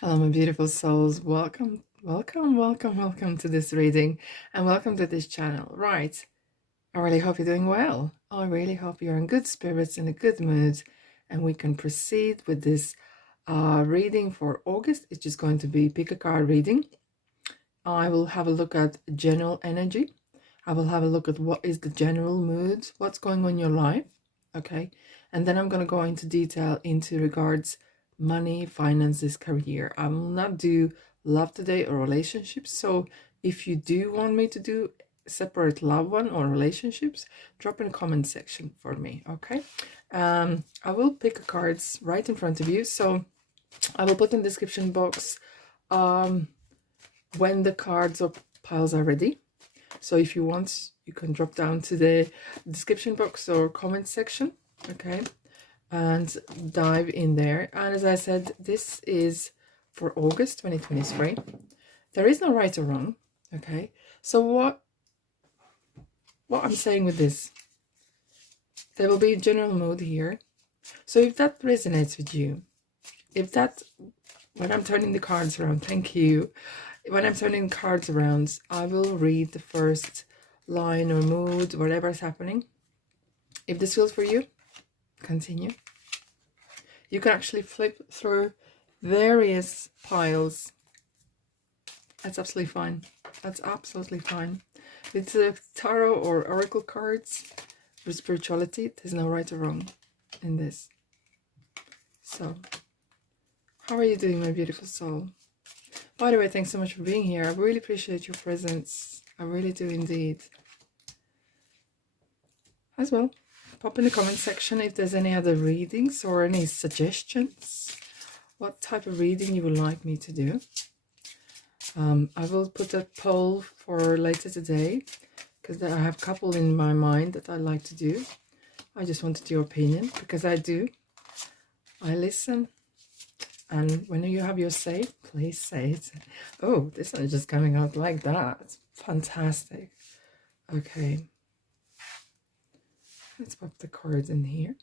Hello, my beautiful souls. Welcome to this reading and welcome to this channel. Right. I really hope you're doing well. I really hope you're in good spirits, in a good mood, and we can proceed with this reading for August. It's just going to be pick a card reading. I will have a look at general energy. I will have a look at what is the general mood, what's going on in your life. Okay. And then I'm going to go into detail into regards money, finances, career. I will not do love today or relationships. So if you do want me to do separate love one or relationships, drop in a comment section for me. Okay. I will pick cards right in front of you. So I will put in the description box when the cards or piles are ready. So if you want, you can drop down to the description box or comment section, okay, and dive in there. And as I said, this is for August 2023. There is no right or wrong, okay? So what I'm saying with this, there will be a general mood here. So if that resonates with you, if that, when I'm turning the cards around, thank you. When I'm turning cards around, I will read the first line or mood, whatever is happening. If this feels for you, continue. You can actually flip through various piles. That's absolutely fine. That's absolutely fine. It's a tarot or oracle cards with spirituality. There's no right or wrong in this. So, how are you doing, my beautiful soul? By the way, thanks so much for being here. I really appreciate your presence. I really do indeed. As well, pop in the comment section if there's any other readings or any suggestions. What type of reading you would like me to do. I will put a poll for later today because I have a couple in my mind that I like to do. I just wanted your opinion because I do. I listen. And when you have your say, please say it. Oh, this one is just coming out like that. Fantastic. Okay. Let's pop the cards in here.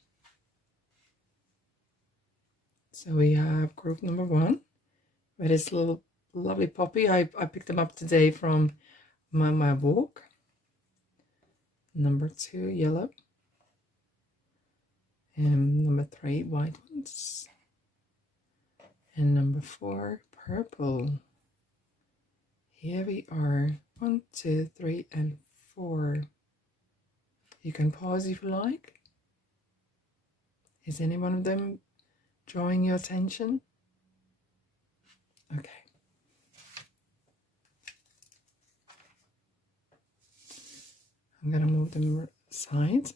So we have group number 1. With this little lovely puppy. I picked them up today from my walk. Number 2, yellow. And number 3, white ones. And number 4, purple. Here we are. 1, 2, 3, and 4. You can pause if you like. Is any one of them drawing your attention? Okay. I'm going to move them aside.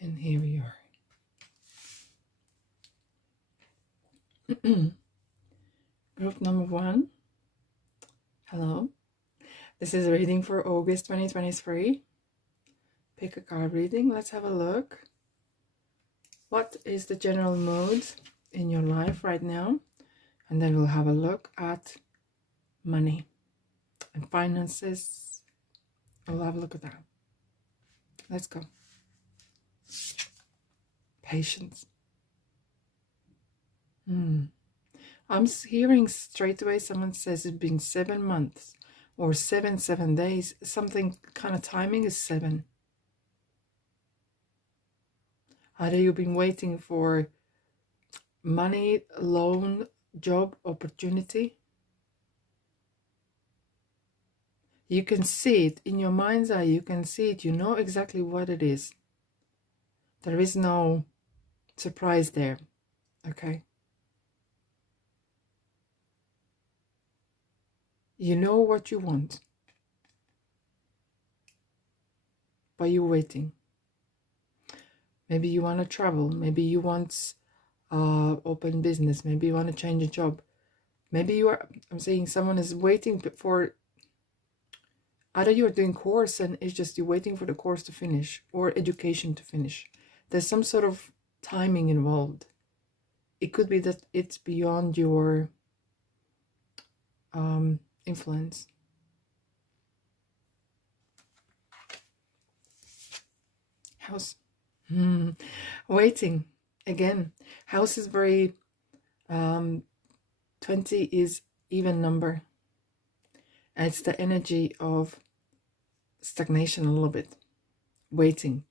And here we are. Group number 1. Hello. This is a reading for August 2023. Pick a card reading. Let's have a look. What is the general mood in your life right now? And then we'll have a look at money and finances. We'll have a look at that. Let's go. Patience. I'm hearing straight away someone says it's been 7 months or 7 days. Something kind of timing is 7. Either you've been waiting for money, loan, job, opportunity. You can see it in your mind's eye. You can see it. You know exactly what it is. There is no surprise there. Okay. You know what you want. But you're waiting. Maybe you want to travel. Maybe you want open business. Maybe you want to change a job. Maybe you are, I'm saying someone is waiting for, either you're doing course and it's just you're waiting for the course to finish or education to finish. There's some sort of timing involved. It could be that it's beyond your influence. House. Waiting. Again, house is very, 20 is even number. And it's the energy of stagnation a little bit. Waiting.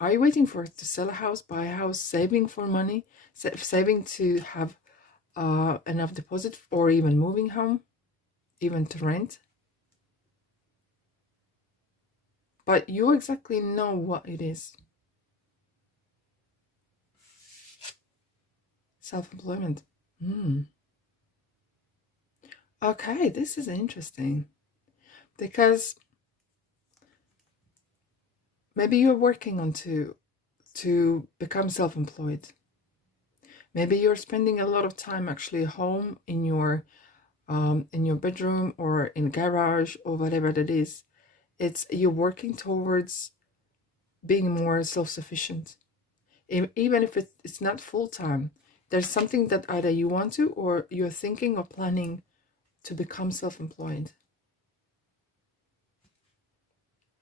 Are you waiting for to sell a house, buy a house, saving for money, saving to have enough deposit, or even moving home, even to rent? But you exactly know what it is. Self-employment. Okay, this is interesting, because maybe you're working on to become self-employed. Maybe you're spending a lot of time actually home in your bedroom or in garage or whatever that is. It's you're working towards being more self-sufficient. Even if it's not full-time, there's something that either you want to, or you're thinking or planning to become self-employed.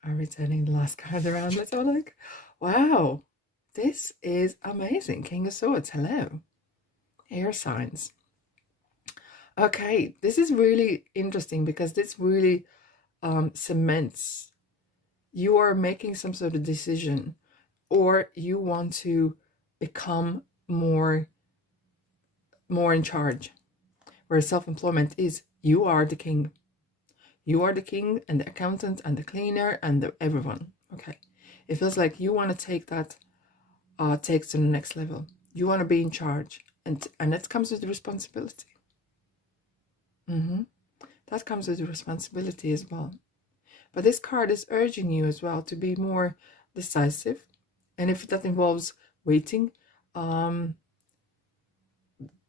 I'm returning the last card around. Let's have a look. Wow, this is amazing. King of Swords, hello. Air signs. Okay, this is really interesting, because this really cements you are making some sort of decision, or you want to become more in charge. Where self-employment is, you are the king. You are the king and the accountant and the cleaner and everyone. Okay, it feels like you want to take that takes to the next level. You want to be in charge, and that comes with responsibility. That comes with responsibility as well. But this card is urging you as well to be more decisive, and if that involves waiting,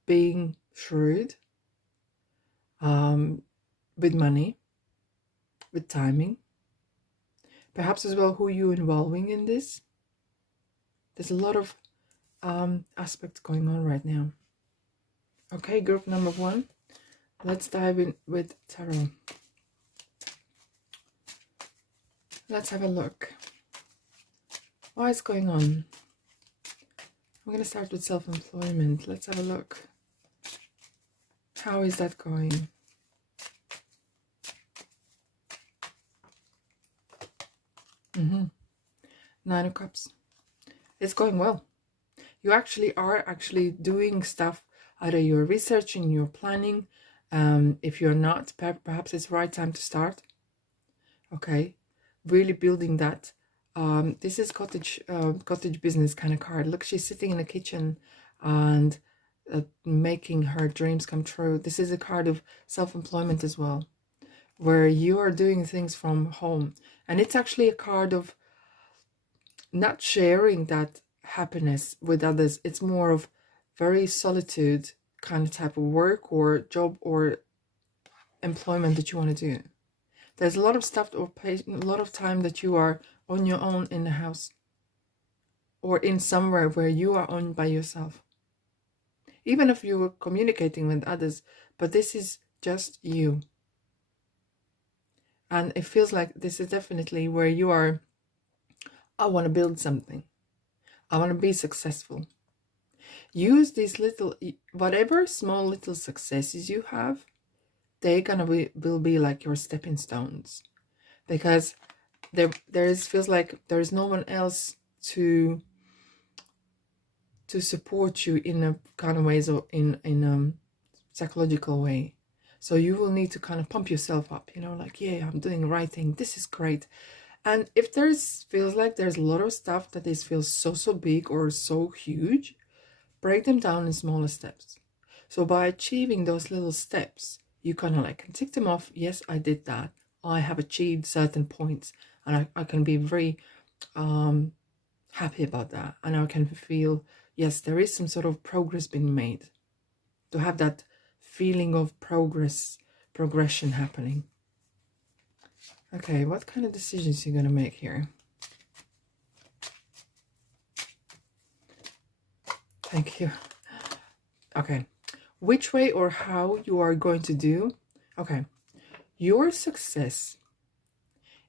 being shrewd, with money, with timing, perhaps as well who you're involving in this. There's a lot of aspects going on right now. Okay, group number 1. Let's dive in with tarot. Let's have a look. What is going on? I'm going to start with self-employment. Let's have a look. How is that going? Nine of Cups. It's going well. You actually are doing stuff. Either you're researching, you're planning. If you're not, perhaps it's the right time to start. Okay, really building that. This is cottage business kind of card. Look, she's sitting in the kitchen and making her dreams come true. This is a card of self-employment as well, where you are doing things from home. And it's actually a card of not sharing that happiness with others. It's more of very solitude kind of type of work or job or employment that you want to do. There's a lot of stuff or a lot of time that you are on your own in the house, or in somewhere where you are on by yourself. Even if you were communicating with others, but this is just you. And it feels like this is definitely where you are. I want to build something. I want to be successful. Use these little, whatever small little successes you have, they're gonna will be like your stepping stones, because feels like there is no one else to support you in a kind of ways, or in a psychological way. So you will need to kind of pump yourself up, you know, like, yeah, I'm doing the right thing. This is great. And if feels like there's a lot of stuff that feels so big or so huge, break them down in smaller steps. So by achieving those little steps, you kind of like can tick them off. Yes, I did that. I have achieved certain points, and I can be very happy about that. And I can feel, yes, there is some sort of progress being made. To have that feeling of progression happening. Okay, what kind of decisions are you going to make here? Thank you. Okay, which way or how you are going to do? Okay, your success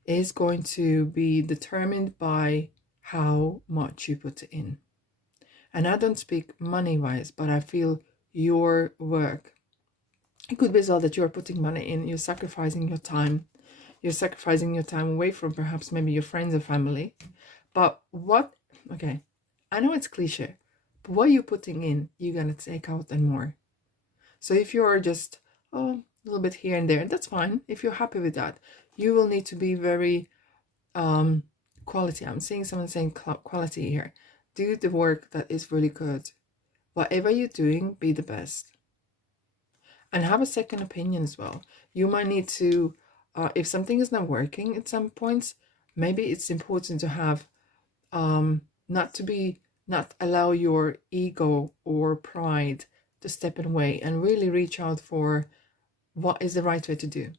is going to be determined by how much you put in. And I don't speak money-wise, but I feel your work. It could be so that you're putting money in, you're sacrificing your time. You're sacrificing your time away from perhaps maybe your friends or family. But what, okay, I know it's cliche, but what you're putting in, you're going to take out and more. So if you're just, oh, a little bit here and there, that's fine. If you're happy with that, you will need to be very quality. I'm seeing someone saying quality here. Do the work that is really good. Whatever you're doing, be the best. And have a second opinion as well. You might need to, if something is not working at some points, maybe it's important to have, not allow your ego or pride to step in the way and really reach out for what is the right way to do.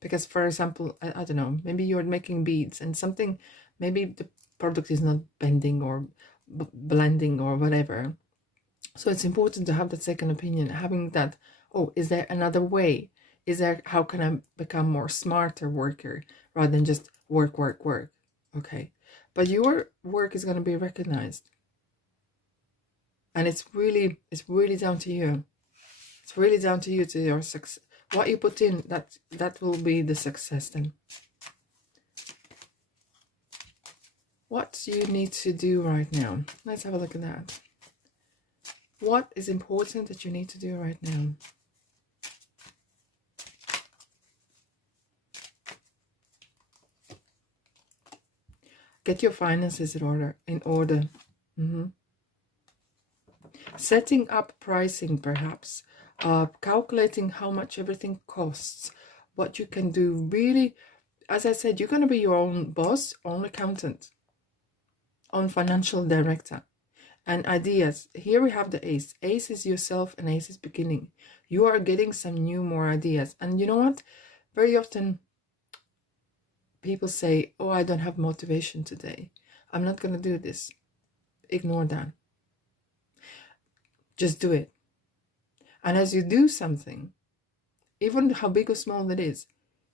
Because, for example, I don't know, maybe you're making beads and something, maybe the product is not bending or blending or whatever. So it's important to have that second opinion, having that, oh, is there another way? Is there, how can I become more smarter worker rather than just work, work, work? Okay. But your work is going to be recognized. And it's really down to you. It's really down to you, to your success. What you put in, that will be the success then. What do you need to do right now? Let's have a look at that. What is important that you need to do right now? Get your finances in order. Setting up pricing, perhaps. Calculating how much everything costs. What you can do. Really, as I said, you're going to be your own boss, own accountant, own financial director. And ideas. Here we have the ace. Ace is yourself and ace is beginning. You are getting some more ideas. And you know what? Very often people say, oh, I don't have motivation today. I'm not going to do this. Ignore that. Just do it. And as you do something, even how big or small it is,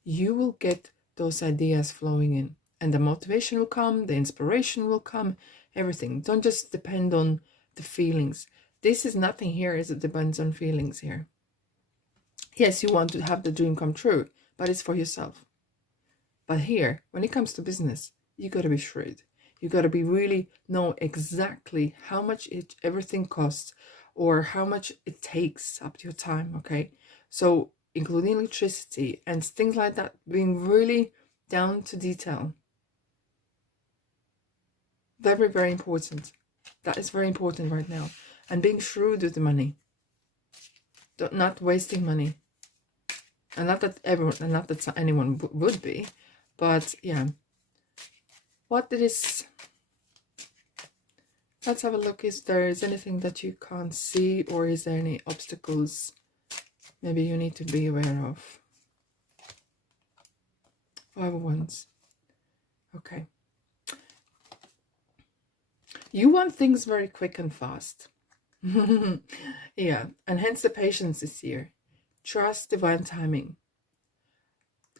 you will get those ideas flowing in. And the motivation will come, the inspiration will come, everything. Don't just depend on the feelings. This is nothing here as it depends on feelings here. Yes, you want to have the dream come true, but it's for yourself. But here, when it comes to business, you got to be shrewd. You got to be really know exactly how much everything costs or how much it takes up to your time, okay? So including electricity and things like that, being really down to detail. Very, very important. That is very important right now. And being shrewd with the money. Not wasting money. And not that anyone would be. But yeah. What it is. Let's have a look. Is there anything that you can't see? Or is there any obstacles maybe you need to be aware of? 5 of Wands. Okay. You want things very quick and fast. Yeah, and hence the patience is here. Trust divine timing.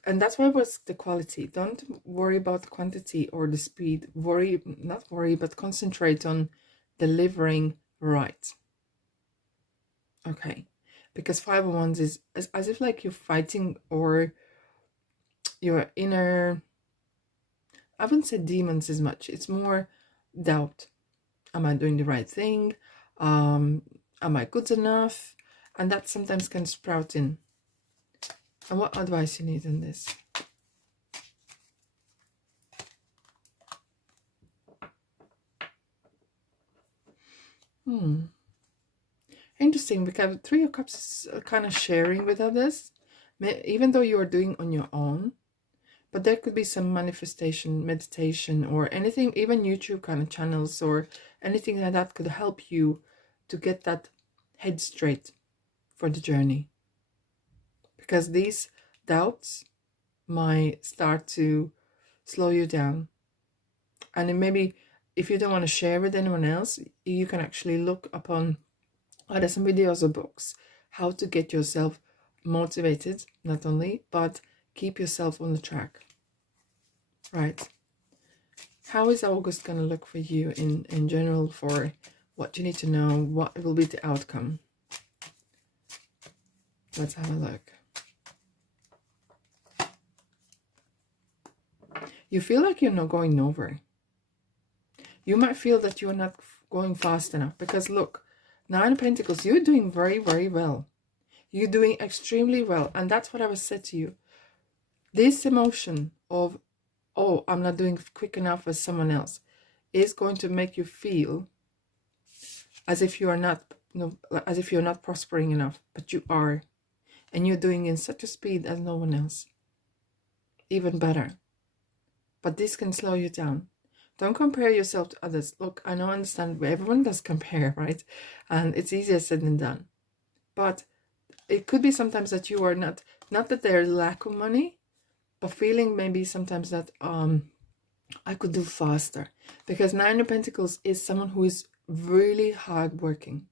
And that's why it was the quality. Don't worry about the quantity or the speed. Not worry, but concentrate on delivering right. Okay. Because 5 of Wands is as if like you're fighting or your inner, I wouldn't say demons as much. It's more doubt. Am I doing the right thing? Am I good enough? And that sometimes can sprout in. And what advice you need in this? Interesting, because 3 of Cups is kind of sharing with others, even though you are doing on your own. But there could be some manifestation, meditation, or anything, even YouTube kind of channels or anything like that could help you to get that head straight for the journey. Because these doubts might start to slow you down. And then maybe if you don't want to share with anyone else, you can actually look upon either some videos or books, how to get yourself motivated, not only, but keep yourself on the track. Right. How is August going to look for you in general, for what you need to know? What will be the outcome? Let's have a look. You feel like you're not going nowhere. You might feel that you're not going fast enough, because look, Nine of Pentacles, you're doing very, very well. You're doing extremely well. And that's what I was said to you. This emotion of, oh, I'm not doing quick enough as someone else, is going to make you feel as if you are not, as if you're not prospering enough, but you are. And you're doing in such a speed as no one else. Even better. But this can slow you down. Don't compare yourself to others. Look, I know, I understand, everyone does compare, right? And it's easier said than done. But it could be sometimes that you are not that there's lack of money, but feeling maybe sometimes that I could do faster. Because Nine of Pentacles is someone who is really hard working.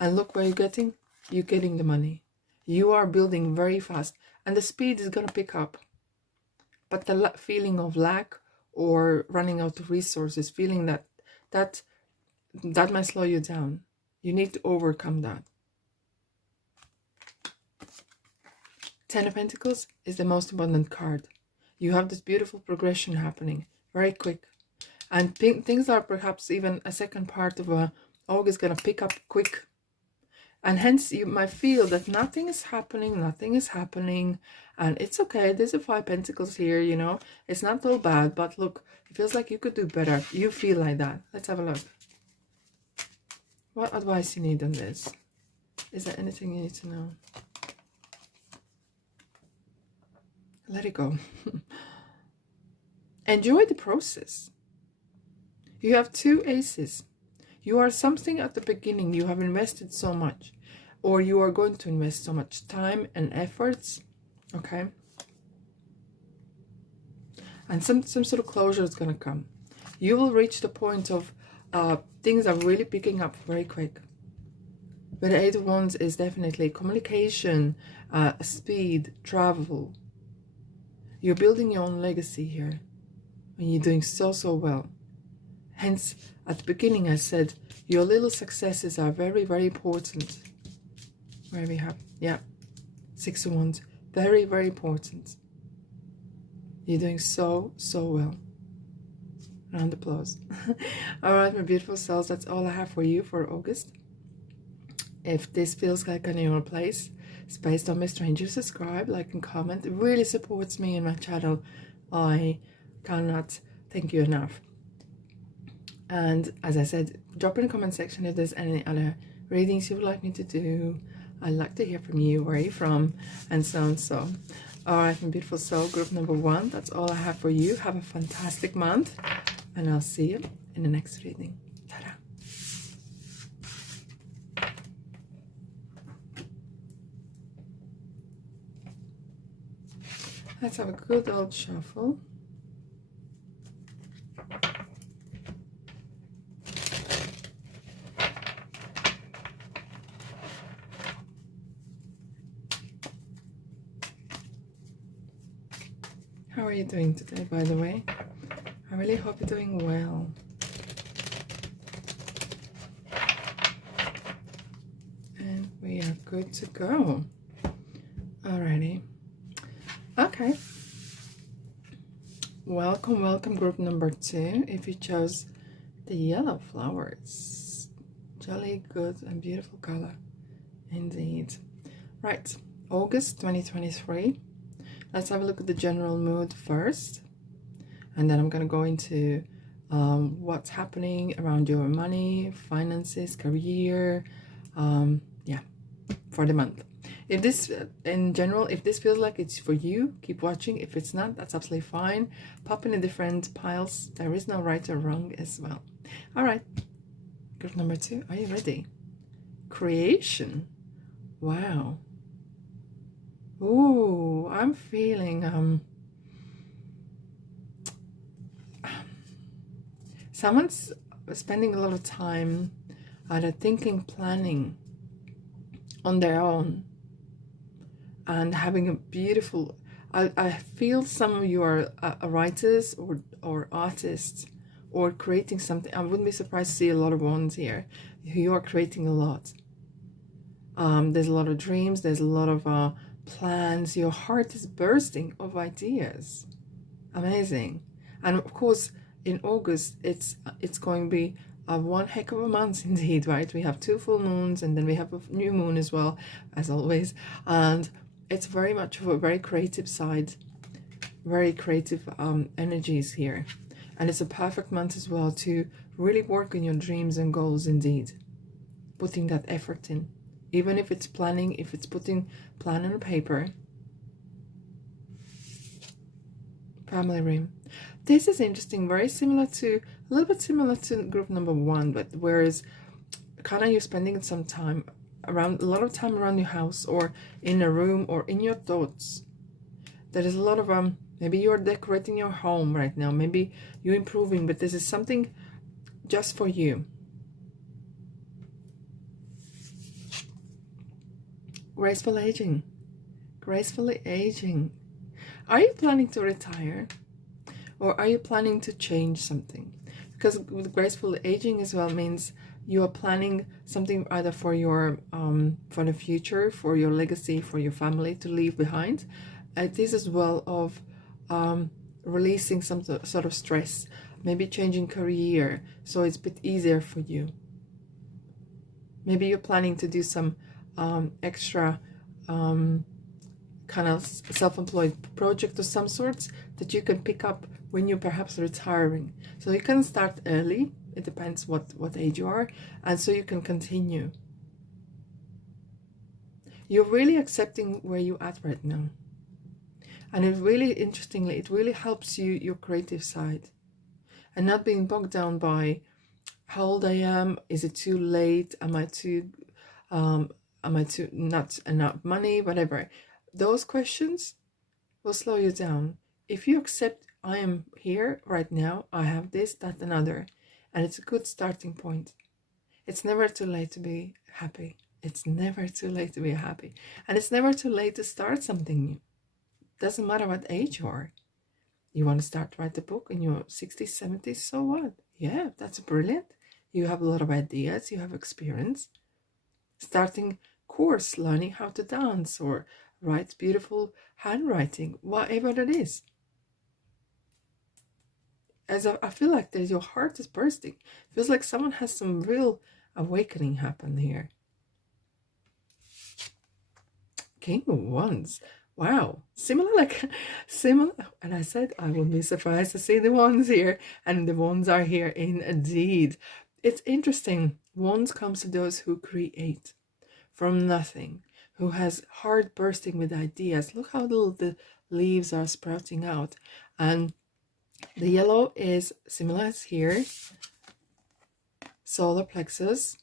And look where you're getting. You're getting the money. You are building very fast. And the speed is going to pick up. But the feeling of lack or running out of resources, feeling that might slow you down. You need to overcome that. Ten of Pentacles is the most abundant card. You have this beautiful progression happening, very quick. And things are perhaps even a second part of August going to pick up quick. And hence you might feel that nothing is happening, and it's okay. There's a Five Pentacles here, you know. It's not all bad, but look, it feels like you could do better. You feel like that. Let's have a look. What advice you need on this? Is there anything you need to know? Let it go. Enjoy the process. You have two aces. You are something at the beginning. You have invested so much, or you are going to invest so much time and efforts. Okay. And some sort of closure is going to come. You will reach the point of things are really picking up very quick. But the Eight of Wands is definitely communication, speed, travel. You're building your own legacy here. And you're doing so well. Hence, at the beginning I said, your little successes are very, very important. Where we have, yeah, Six of Wands. Very, very important. You're doing so well. Round of applause. Alright, my beautiful souls, that's all I have for you for August. If this feels like a new place, space, don't be stranger, subscribe, like and comment. It really supports me and my channel. I cannot thank you enough. And as I said, drop in the comment section if there's any other readings you would like me to do. I'd like to hear from you, where are you from, and so on. So, alright, my beautiful soul, group number 1, that's all I have for you. Have a fantastic month, and I'll see you in the next reading. Ta-da! Let's have a good old shuffle. How are you doing today, by the way? I really hope you're doing well. And we are good to go. Alrighty. Okay. Welcome, group number 2. If you chose the yellow flowers. Jolly good and beautiful color. Indeed. Right. August 2023. Let's have a look at the general mood first, and then I'm going to go into what's happening around your money, finances, career, yeah, for the month. If this, in general, if this feels like it's for you, keep watching. If it's not, that's absolutely fine. Pop in the different piles. There is no right or wrong as well. All right, group number 2, are you ready? Creation. Wow. Ooh, I'm feeling someone's spending a lot of time either thinking, planning on their own, and having a beautiful I feel some of you are writers or artists or creating something. I wouldn't be surprised to see a lot of wands here. You are creating a lot. There's a lot of dreams. There's a lot of plans. Your heart is bursting of ideas. Amazing. And of course, in August, it's going to be one heck of a month indeed, right? We have 2 full moons, and then we have a new moon as well, as always. And it's very much of a very creative side, very creative energies here. And it's a perfect month as well to really work on your dreams and goals indeed. Putting that effort in. Even if it's planning, if it's putting plan on paper. Family ring. This is interesting, very similar to, a little bit similar to group number 1, but whereas kind of you're spending some time around, a lot of time around your house or in a room or in your thoughts. There is a lot of maybe you're decorating your home right now, maybe you're improving, but this is something just for you. Graceful aging. Gracefully aging. Are you planning to retire? Or are you planning to change something? Because with graceful aging as well means you are planning something either for your for the future, for your legacy, for your family to leave behind. It is as well of releasing some sort of stress, maybe changing career, so it's a bit easier for you. Maybe you're planning to do some extra kind of self-employed project of some sorts that you can pick up when you're perhaps retiring. So you can start early, it depends what age you are, and so you can continue. You're really accepting where you're at right now. And it really, interestingly, it really helps you, your creative side. And not being bogged down by how old I am, is it too late, am I too not enough money, whatever. Those questions will slow you down. If you accept, I am here right now, I have this, that, and other, and it's a good starting point. It's never too late to be happy. It's never too late to be happy. And it's never too late to start something new. Doesn't matter what age you are. You want to start to write a book in your 60s, 70s, so what? Yeah, that's brilliant. You have a lot of ideas, you have experience. Starting course, learning how to dance or write beautiful handwriting, whatever that is. As I feel like your heart is bursting. It feels like someone has some real awakening happen here. King of Wands. Wow, similar, and I said I wouldn't be surprised to see the wands here, and the wands are here indeed. It's interesting. Wands comes to those who create from nothing, who has heart bursting with ideas. Look how little the leaves are sprouting out. And the yellow is similar as here. Solar plexus.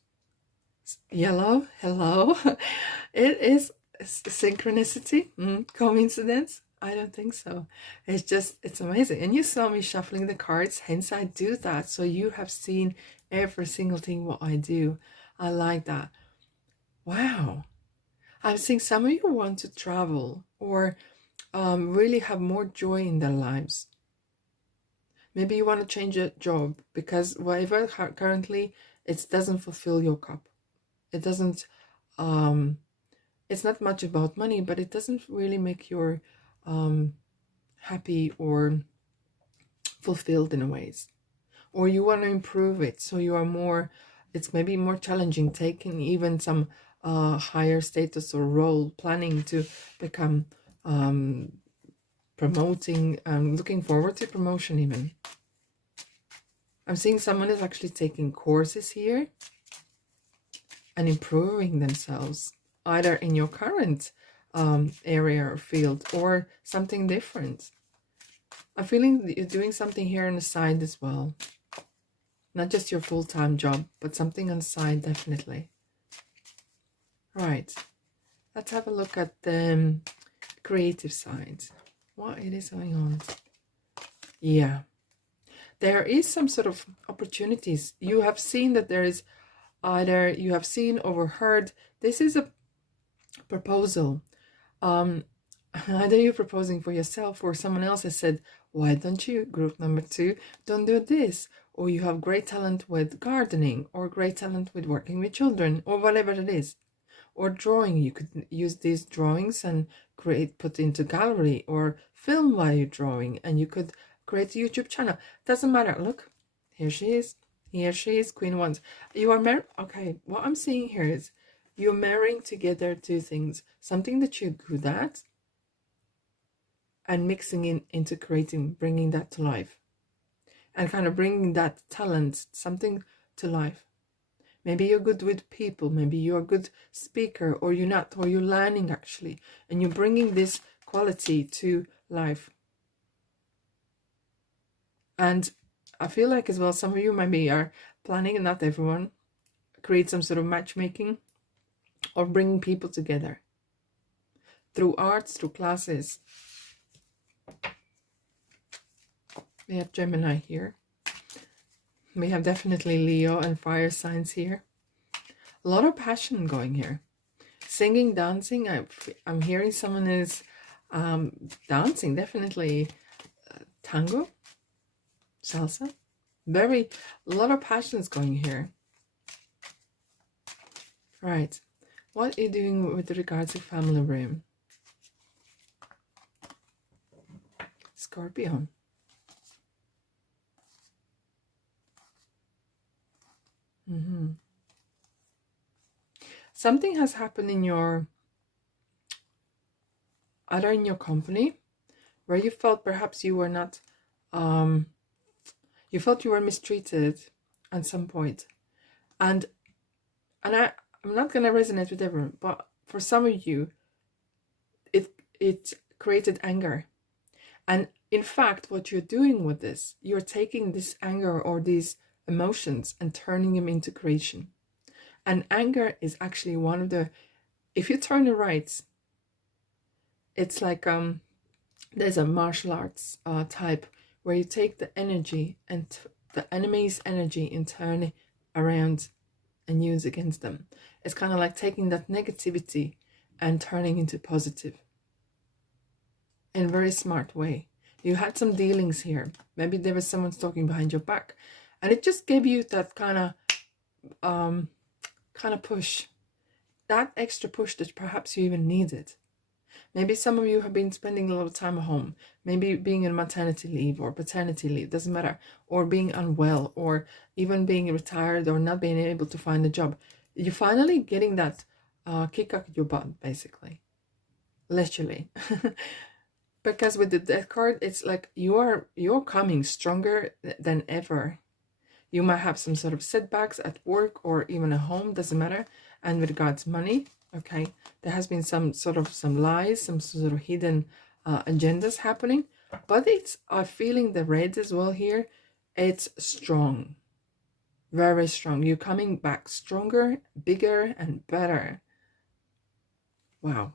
Yellow, hello. It is synchronicity, coincidence? I don't think so. It's amazing. And you saw me shuffling the cards, hence I do that. So you have seen every single thing what I do. I like that. Wow. I'm seeing some of you want to travel or really have more joy in their lives. Maybe you want to change a job because whatever currently it doesn't fulfill your cup. It doesn't it's not much about money, but it doesn't really make you happy or fulfilled in a ways. Or you want to improve it, so you are more, it's maybe more challenging, taking even some higher status or role, planning to become promoting, looking forward to promotion even. I'm seeing someone is actually taking courses here and improving themselves, either in your current area or field or something different. I'm feeling that you're doing something here on the side as well. Not just your full-time job, but something on the side, definitely. Right. Let's have a look at the creative side. What it is going on. Yeah. There is some sort of opportunities. You have seen that there is either you have seen, overheard. This is a proposal. Either you're proposing for yourself, or someone else has said, why don't you, group number 2, don't do this? Or you have great talent with gardening, or great talent with working with children, or whatever it is. Or drawing, you could use these drawings and put into gallery, or film while you're drawing, and you could create a YouTube channel. Doesn't matter. Look, here she is. Here she is, Queen of Wands. You are married. Okay, what I'm seeing here is you're marrying together two things. Something that you're good at, and mixing into creating, bringing that to life. And kind of bringing that talent, something to life. Maybe you're good with people, maybe you're a good speaker, or you're not, or you're learning actually. And you're bringing this quality to life. And I feel like as well, some of you maybe are planning, and not everyone, create some sort of matchmaking or bringing people together. Through arts, through classes. We have Gemini here. We have definitely Leo and fire signs here. A lot of passion going here. Singing, dancing. I'm hearing someone is dancing. Definitely tango, salsa. A lot of passions going here. Right. What are you doing with regards to family room? Scorpio. Something has happened in your, either in your company, where you felt perhaps you were not, you felt you were mistreated at some point. And I'm not going to resonate with everyone, but for some of you, it created anger. And in fact, what you're doing with this, you're taking this anger or these emotions and turning them into creation. And anger is actually one of the, if you turn it right, it's like there's a martial arts type where you take the energy and the enemy's energy and turn it around and use against them. It's kind of like taking that negativity and turning into positive in a very smart way. You had some dealings here. Maybe there was someone talking behind your back, and it just gave you that kind of push, that extra push that perhaps you even needed. Maybe some of you have been spending a lot of time at home, maybe being on maternity leave or paternity leave, doesn't matter, or being unwell, or even being retired or not being able to find a job. You're finally getting that kick up your butt, basically, literally. Because with the Death card, it's like you're coming stronger than ever. You might have some sort of setbacks at work or even at home, doesn't matter. And with regards money, okay, there has been some lies, some sort of hidden agendas happening. But it's feeling the red as well here. It's strong, very strong. You're coming back stronger, bigger, and better. Wow.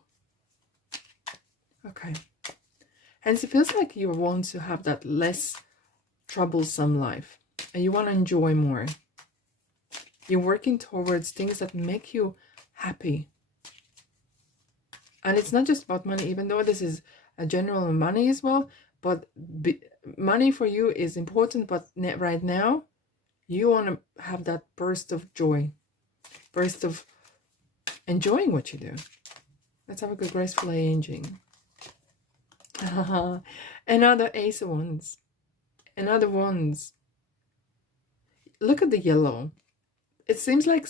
Okay. Hence, it feels like you want to have that less troublesome life. And you want to enjoy more. You're working towards things that make you happy. And it's not just about money, even though this is a general money as well. But money for you is important. But right now, you want to have that burst of joy. Burst of enjoying what you do. Let's have a good graceful aging. Another Ace of Wands. Another Wands. Look at the yellow. It seems like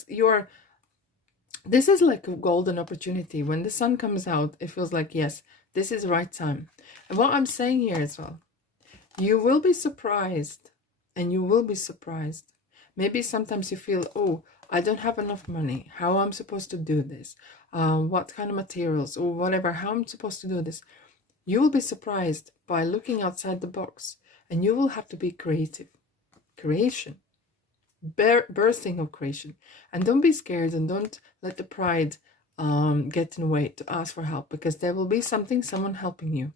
this is like a golden opportunity. When the sun comes out, it feels like, yes, this is the right time. And what I'm saying here as well, you will be surprised, and you will be surprised. Maybe sometimes you feel, oh, I don't have enough money. How I'm supposed to do this? What kind of materials or whatever, how I'm supposed to do this? You will be surprised by looking outside the box, and you will have to be creative. Creation. Birthing of creation. And don't be scared, and don't let the pride get in the way to ask for help, because there will be someone helping you.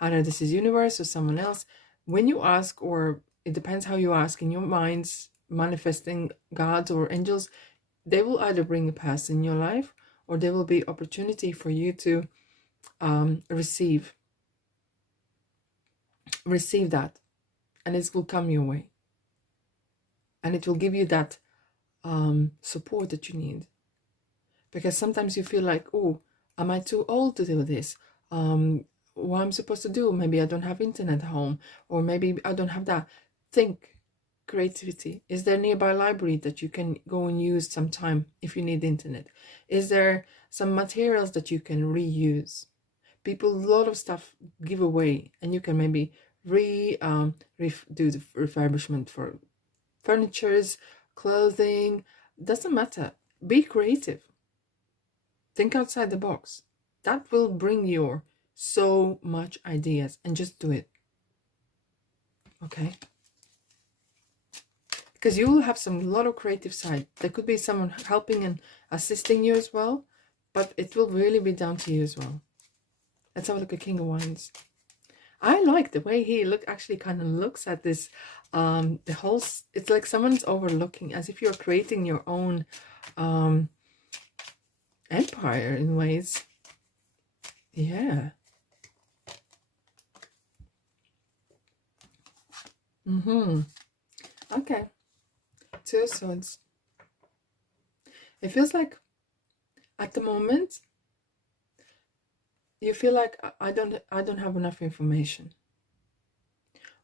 Either this is universe or someone else. When you ask, or it depends how you ask, in your minds manifesting gods or angels, they will either bring a past in your life, or there will be opportunity for you to receive that, and it will come your way, and it will give you that support that you need. Because sometimes you feel like, oh, am I too old to do this? What I'm supposed to do? Maybe I don't have internet at home, or maybe I don't have that. Think creativity. Is there a nearby library that you can go and use sometime if you need internet? Is there some materials that you can reuse? People, a lot of stuff give away, and you can maybe do the refurbishment for furnitures, clothing. Doesn't matter. Be creative. Think outside the box. That will bring you so much ideas, and just do it. Okay? Because you will have a lot of creative side. There could be someone helping and assisting you as well, but it will really be down to you as well. Let's have a look at King of Wands. I like the way he actually kind of looks at this. The whole, it's like someone's overlooking, as if you're creating your own empire in ways. Yeah. Okay. Two of Swords. It feels like at the moment you feel like I don't have enough information,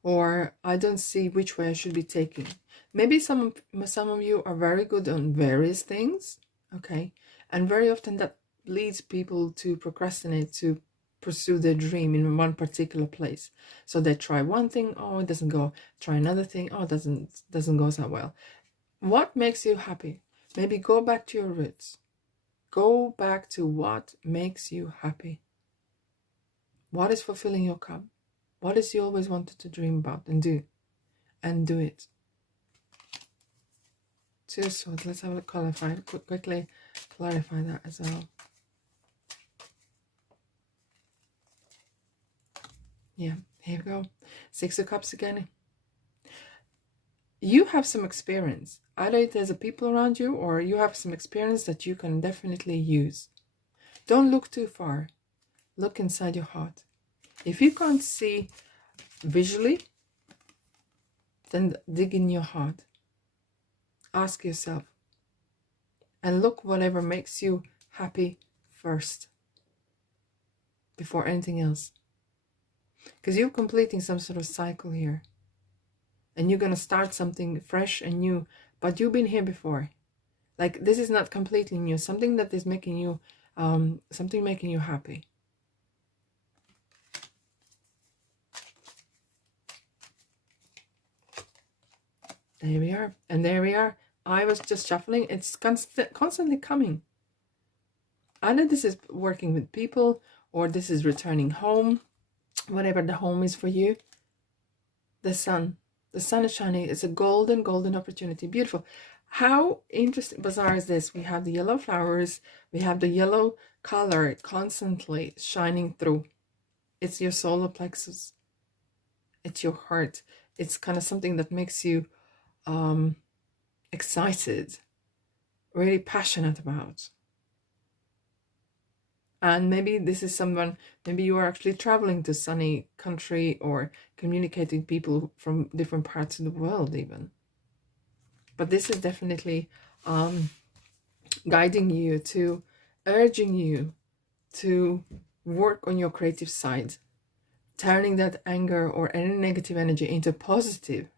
or I don't see which way I should be taking. Maybe some of you are very good on various things, okay, and very often that leads people to procrastinate, to pursue their dream in one particular place. So they try one thing, oh, it doesn't go. Try another thing, oh, it doesn't go so well. What makes you happy? Maybe go back to your roots. Go back to what makes you happy. What is fulfilling your cup? What is you always wanted to dream about and do? And do it. Two of Swords. Let's have a look, quickly clarify that as well. Yeah, here we go. Six of Cups again. You have some experience. Either there's a people around you, or you have some experience that you can definitely use. Don't look too far. Look inside your heart. If you can't see visually, then dig in your heart. Ask yourself. And look whatever makes you happy first. Before anything else. Because you're completing some sort of cycle here. And you're going to start something fresh and new. But you've been here before. Like, this is not completely new. Something that is making you, making you happy. There we are. And there we are. I was just shuffling. It's constantly coming. Either this is working with people, or this is returning home. Whatever the home is for you. The sun. The sun is shining. It's a golden opportunity. Beautiful. How interesting, bizarre is this? We have the yellow flowers. We have the yellow color constantly shining through. It's your solar plexus. It's your heart. It's kind of something that makes you excited, really passionate about. And maybe this is someone, maybe you are actually traveling to sunny country, or communicating with people from different parts of the world even. But this is definitely guiding you, to urging you to work on your creative side, turning that anger or any negative energy into positive.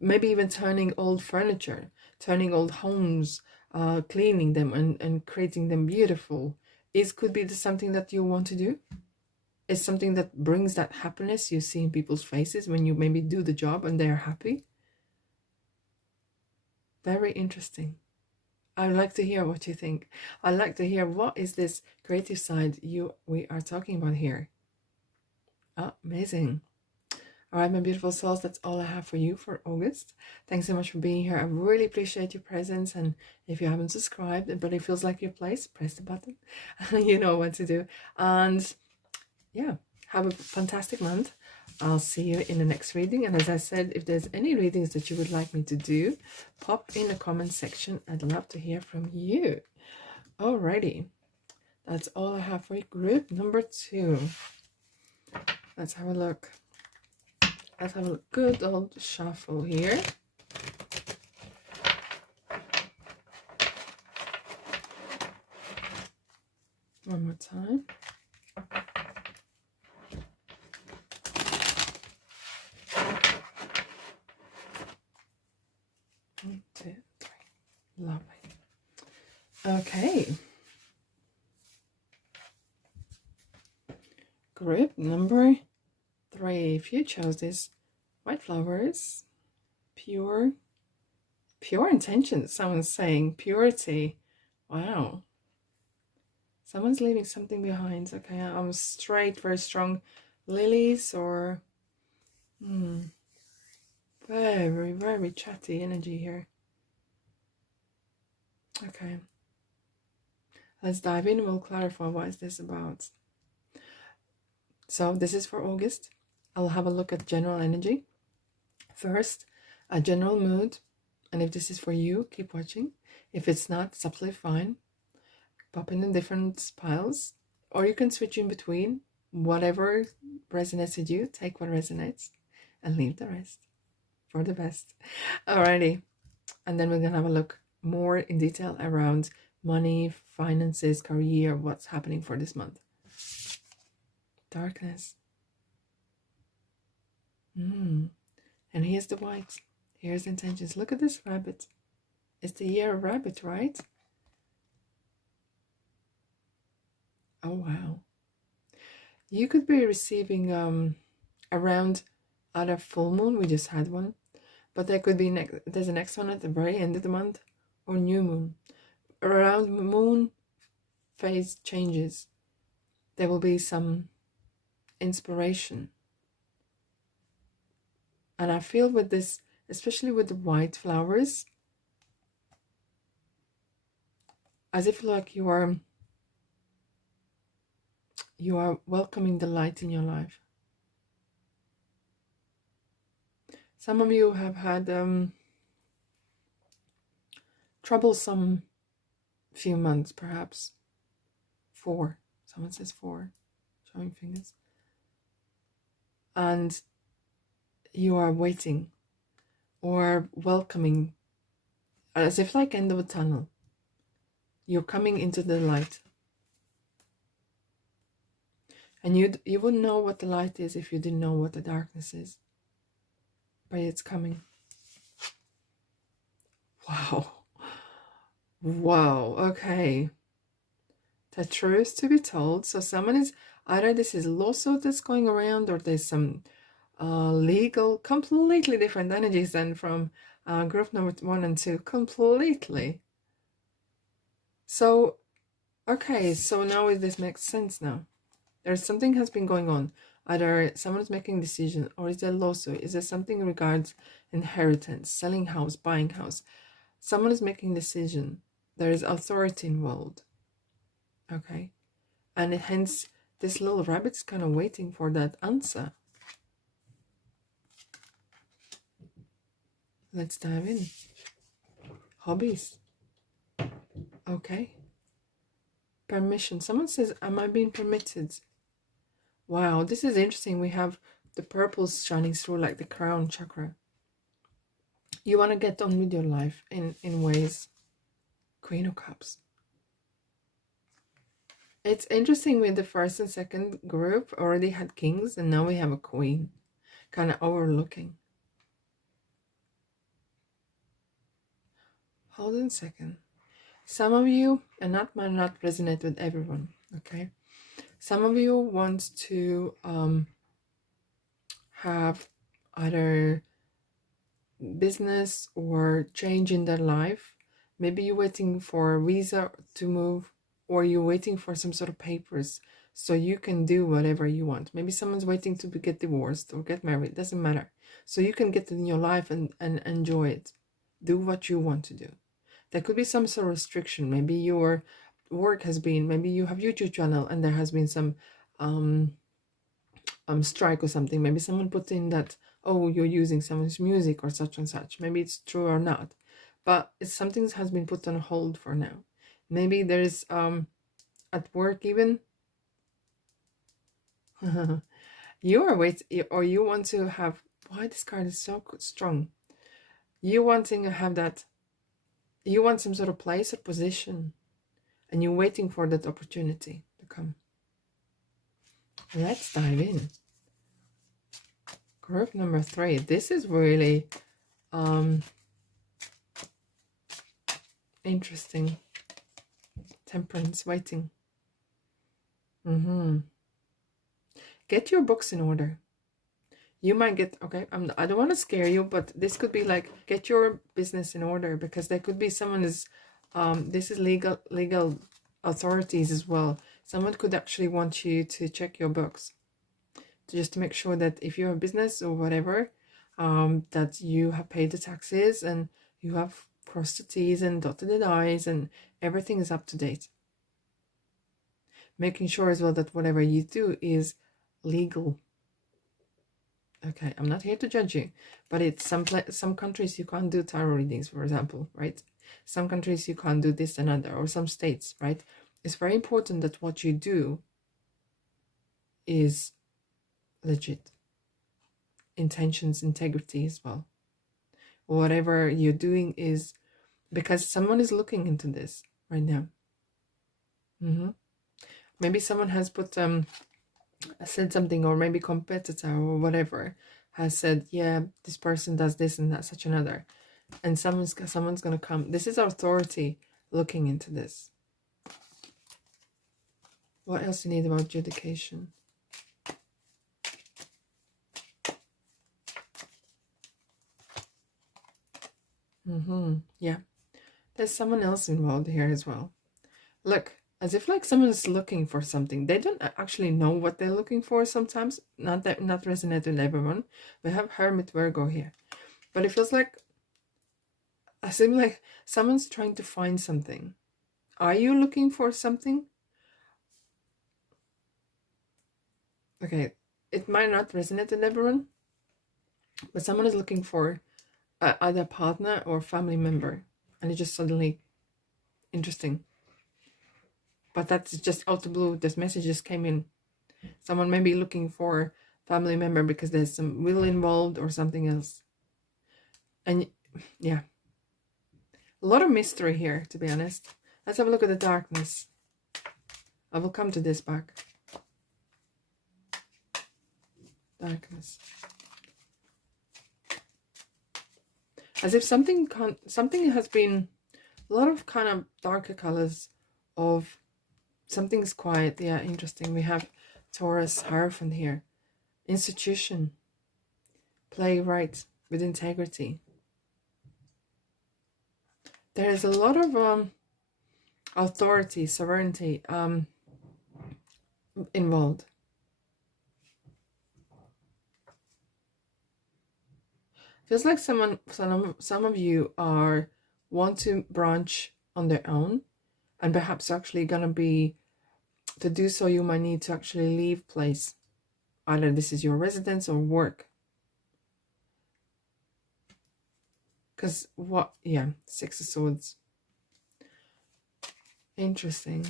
Maybe even turning old furniture, turning old homes, cleaning them and creating them beautiful. It could be something that you want to do. It's something that brings that happiness you see in people's faces when you maybe do the job and they're happy. Very interesting. I'd like to hear what you think. I'd like to hear, what is this creative side we are talking about here? Oh, amazing. All right, my beautiful souls, that's all I have for you for August. Thanks so much for being here. I really appreciate your presence. And if you haven't subscribed, but it feels like your place, press the button. You know what to do. And yeah, have a fantastic month. I'll see you in the next reading. And as I said, if there's any readings that you would like me to do, pop in the comment section. I'd love to hear from you. Alrighty. That's all I have for you. Group number 2. Let's have a look. Let's have a good old shuffle here. One more time. One, two, three. Lovely. Okay. Group number 3. If you chose this, white flowers, pure intentions. Someone's saying purity. Wow. Someone's leaving something behind. Okay, I'm straight, very strong lilies or very, very chatty energy here. Okay. Let's dive in and we'll clarify what is this about. So this is for August. I'll have a look at general energy. First, a general mood. And if this is for you, keep watching. If it's not, it's absolutely fine. Pop in different piles. Or you can switch in between. Whatever resonates with you, take what resonates. And leave the rest for the best. Alrighty. And then we're going to have a look more in detail around money, finances, career, what's happening for this month. Darkness. And here's the white. Here's intentions. Look at this rabbit. It's the year of rabbit, right? Oh, wow. You could be receiving around other full moon. We just had one. But there could be, there's a next one at the very end of the month. Or new moon. Around moon phase changes, there will be some inspiration. And I feel with this, especially with the white flowers, as if like you are welcoming the light in your life. Some of you have had troublesome few months, perhaps 4. Someone says 4, showing fingers. And you are waiting or welcoming, as if like end of a tunnel. You're coming into the light. And you wouldn't know what the light is if you didn't know what the darkness is. But it's coming. Wow. Wow, okay. The truth to be told. So someone is, either this is lawsuit that's going around, or there's some legal, completely different energies than from group number 1 and 2. Completely. So, okay, so now this makes sense now. There's something has been going on. Either someone's making a decision, or is there a lawsuit? Is there something regards inheritance, selling house, buying house? Someone is making a decision. There is authority involved. Okay. And hence, this little rabbit's kind of waiting for that answer. Let's dive in. Hobbies. Okay. Permission. Someone says, am I being permitted? Wow, this is interesting. We have the purples shining through like the crown chakra. You want to get on with your life in ways. Queen of Cups. It's interesting with the first and second group already had kings, and now we have a queen kind of overlooking. Hold on a second. Some of you, and that might not resonate with everyone, okay? Some of you want to have either business or change in their life. Maybe you're waiting for a visa to move, or you're waiting for some sort of papers so you can do whatever you want. Maybe someone's waiting to get divorced or get married. Doesn't matter. So you can get in your life and enjoy it. Do what you want to do. There could be some sort of restriction. Maybe your work has been, maybe you have YouTube channel and there has been some strike or something. Maybe someone put in that, oh, you're using someone's music or such and such. Maybe it's true or not, but it's something that has been put on hold for now. Maybe there's at work even. You are waiting, or you want to have, why this card is so strong. You wanting to have that, you want some sort of place or position, and you're waiting for that opportunity to come. Let's dive in. Group number 3. This is really interesting. Temperance, waiting. Get your books in order. You might get, okay, I don't want to scare you, but this could be like, get your business in order, because there could be someone is, this is legal authorities as well. Someone could actually want you to check your books, just to make sure that if you're a business or whatever, that you have paid the taxes and you have crossed the T's and dotted the I's and everything is up to date. Making sure as well that whatever you do is legal. Okay, I'm not here to judge you, but it's some countries you can't do tarot readings, for example, right? Some countries you can't do this and other, or some states, right? It's very important that what you do is legit. Intentions, integrity as well. Whatever you're doing is, because someone is looking into this right now. Maybe someone has put said something, or maybe competitor or whatever has said, yeah, this person does this and that, such another, and someone's gonna come. This is authority looking into this. What else do you need about adjudication? Yeah, there's someone else involved here as well. Look, as if like someone's looking for something. They don't actually know what they're looking for sometimes. Not resonate with everyone. We have Hermit Virgo here. But it feels like, I seem like someone's trying to find something. Are you looking for something? Okay, it might not resonate with everyone, but someone is looking for either partner or family member. And it just suddenly interesting. But that's just out of the blue. This message just came in. Someone may be looking for family member because there's some will involved or something else. And yeah, a lot of mystery here, to be honest. Let's have a look at the darkness. I will come to this back. Darkness. As if something has been, a lot of kind of darker colors of something's quiet. Yeah, interesting. We have Taurus, Hierophant here. Institution. Play right with integrity. There is a lot of authority, sovereignty involved. Feels like some of you want to branch on their own, and perhaps actually gonna be, to do so you might need to actually leave place. Either this is your residence or work. Because what, yeah, 6 of Swords. Interesting.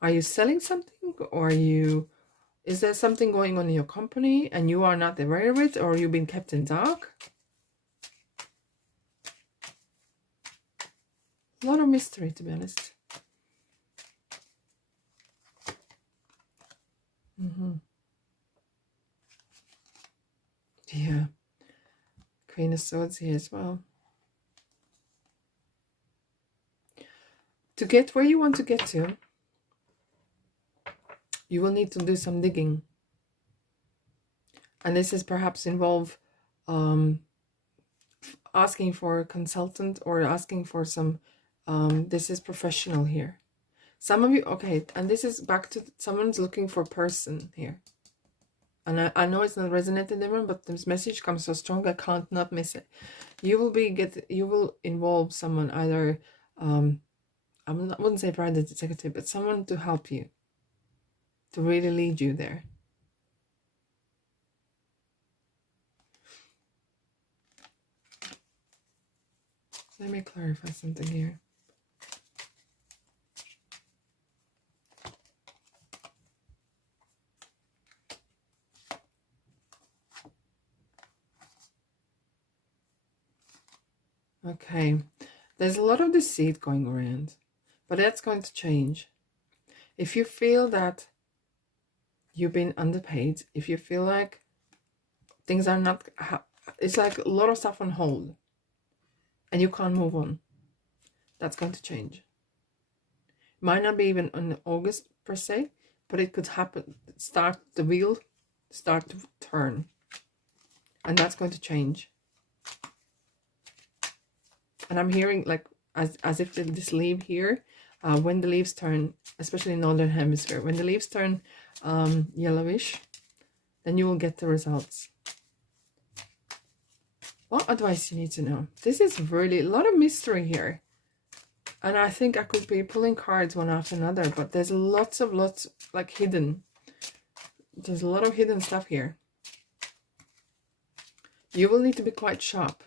Are you selling something, or is there something going on in your company and you are not aware of it, or you've been kept in dark? A lot of mystery, to be honest. Yeah. Queen of Swords here as well. To get where you want to get to, you will need to do some digging. And this is perhaps involve asking for a consultant, or asking for some, this is professional here. Some of you, okay, and this is back to someone's looking for a person here. And I know it's not resonating everyone, but this message comes so strong, I can't not miss it. You will involve someone, either, I wouldn't say private detective, but someone to help you, to really lead you there. Let me clarify something here. Okay. There's a lot of deceit going around, but that's going to change. If you feel that you've been underpaid, if you feel like things are not, it's like a lot of stuff on hold and you can't move on, that's going to change. Might not be even in August per se, but it could happen, the wheel start to turn, and that's going to change. And I'm hearing like as if this leaf here, when the leaves turn, especially in Northern Hemisphere, when the leaves turn yellowish, then you will get the results. What advice you need to know? This is really a lot of mystery here. And I think I could be pulling cards one after another, but there's lots like hidden. There's a lot of hidden stuff here. You will need to be quite sharp.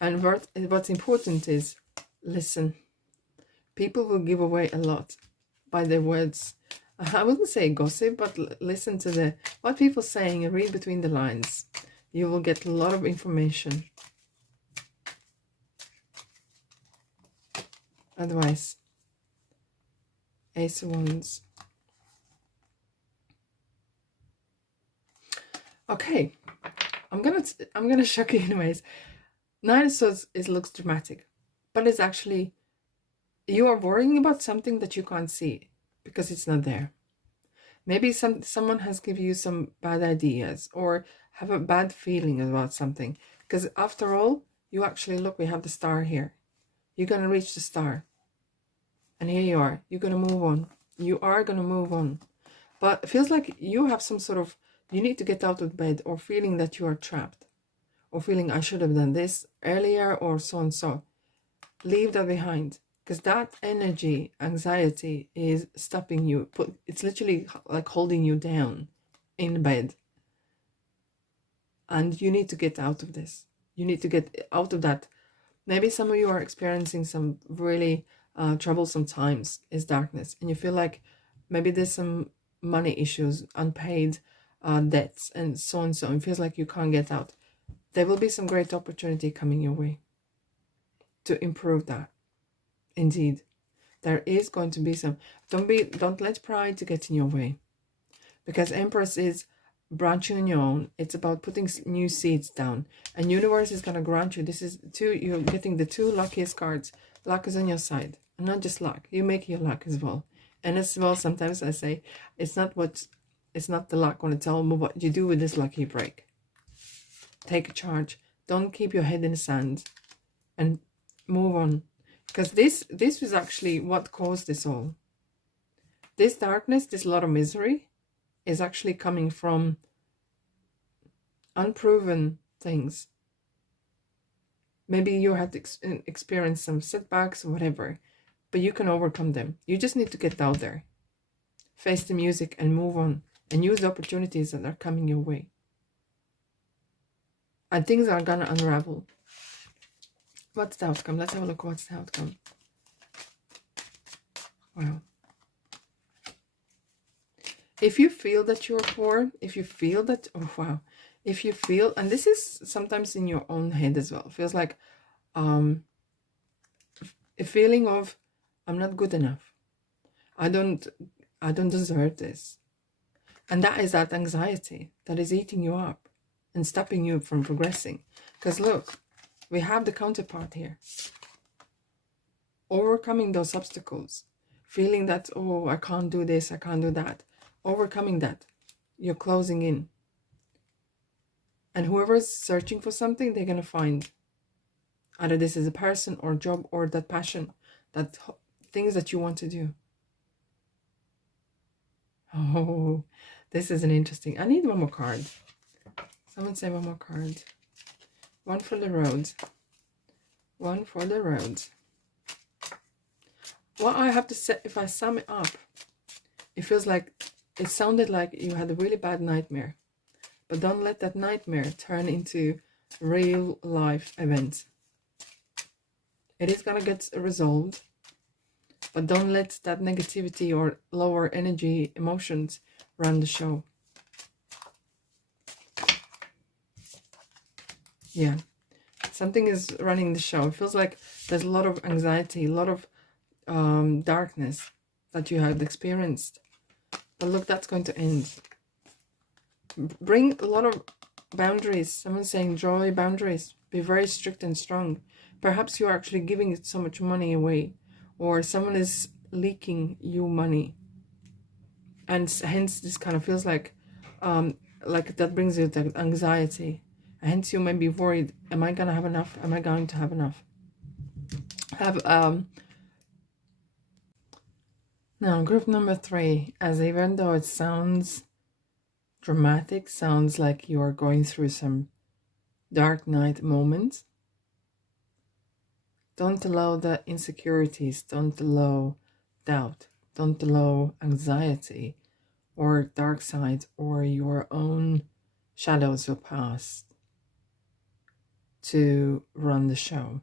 And what's important is listen. People will give away a lot by their words. I wouldn't say gossip, but listen to what people are saying and read between the lines. You will get a lot of information. Otherwise, Ace of Wands. Okay, I'm gonna shock you anyways. Nine of Swords looks dramatic, but it's actually, you are worrying about something that you can't see because it's not there. Maybe someone has given you some bad ideas or have a bad feeling about something. Because after all, you actually look, we have the star here. You're going to reach the star. And here you are. You're going to move on. You are going to move on. But it feels like you have some sort of, you need to get out of bed, or feeling that you are trapped. Or feeling I should have done this earlier, or so and so. Leave that behind. Because that energy, anxiety, is stopping you. It's literally like holding you down in bed. And you need to get out of this. You need to get out of that. Maybe some of you are experiencing some really troublesome times, is darkness. And you feel like maybe there's some money issues, unpaid debts, and so and so. It feels like you can't get out. There will be some great opportunity coming your way to improve that. Indeed, there is going to be some. Don't let pride to get in your way, because Empress is branching on your own. It's about putting new seeds down, and universe is going to grant you. This is you're getting the two luckiest cards. Luck is on your side, and not just luck. You make your luck as well, and as well. Sometimes I say it's not the luck when it's all what you do with this lucky break. Take charge. Don't keep your head in the sand, and move on. Because this was actually what caused this all. This darkness, this lot of misery, is actually coming from unproven things. Maybe you had experienced some setbacks or whatever, but you can overcome them. You just need to get out there, face the music, and move on, and use the opportunities that are coming your way. And things are gonna unravel. What's the outcome? Let's have a look. What's the outcome? Wow. If you feel that you're poor, if you feel that, oh wow, if you feel, and this is sometimes in your own head as well, it feels like a feeling of I'm not good enough. I don't deserve this. And that is that anxiety that is eating you up and stopping you from progressing. Because look, we have the counterpart here. Overcoming those obstacles. Feeling that, oh, I can't do this, I can't do that. Overcoming that. You're closing in. And whoever's searching for something, they're going to find. Either this is a person or job or that passion. That things that you want to do. Oh, this is an interesting. I need one more card. Someone say one more card. One for the road. One for the road. What I have to say, if I sum it up, it feels like, it sounded like you had a really bad nightmare. But don't let that nightmare turn into real life events. It is going to get resolved. But don't let that negativity or lower energy emotions run the show. Yeah. Something is running the show. It feels like there's a lot of anxiety, a lot of darkness that you have experienced. But look, that's going to end. Bring a lot of boundaries. Someone's saying draw your boundaries. Be very strict and strong. Perhaps you're actually giving so much money away, or someone is leaking you money, and hence this kind of feels like that brings you that anxiety. Hence you may be worried, am I gonna have enough? Am I going to have enough? Now group number 3, as even though it sounds dramatic, sounds like you are going through some dark night moments, don't allow the insecurities, don't allow doubt, don't allow anxiety or dark side or your own shadows or past to run the show,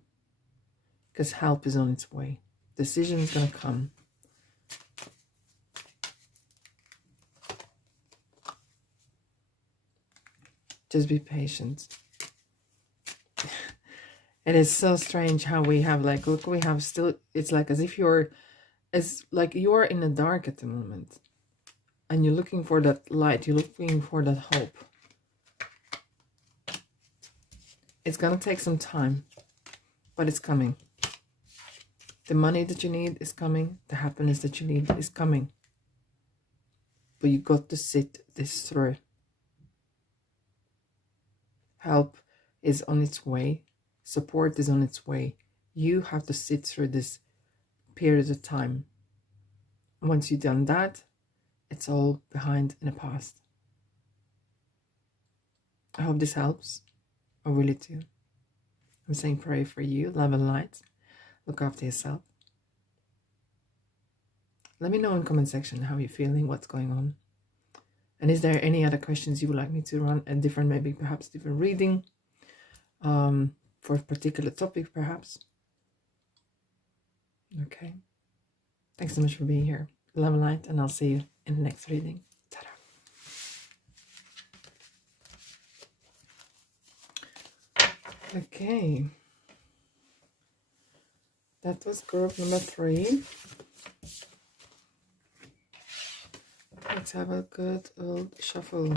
because help is on its way. Decision is going to come. Just be patient. It is so strange how we have, like, look, we have still, it's like as if it's like you're in the dark at the moment and you're looking for that light, you're looking for that hope. It's gonna take some time, but it's coming. The money that you need is coming. The happiness that you need is coming. But you got to sit this through. Help is on its way. Support is on its way. You have to sit through this period of time. Once you've done that, it's all behind in the past. I hope this helps. I really do. I'm saying pray for you. Love and light. Look after yourself. Let me know in the comment section how you're feeling, what's going on. And is there any other questions you would like me to run a different, maybe perhaps different reading for a particular topic perhaps? Okay. Thanks so much for being here. Love and light, and I'll see you in the next reading. Ta-da. Okay. That was group number 3. Let's have a good old shuffle.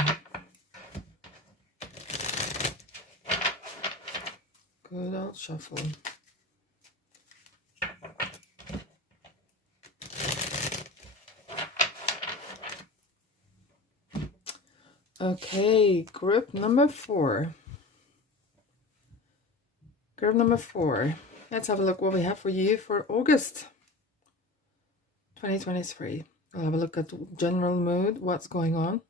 Good old shuffle. Okay, group number 4. Group number 4. Let's have a look what we have for you for August 2023. We'll have a look at general mood, what's going on,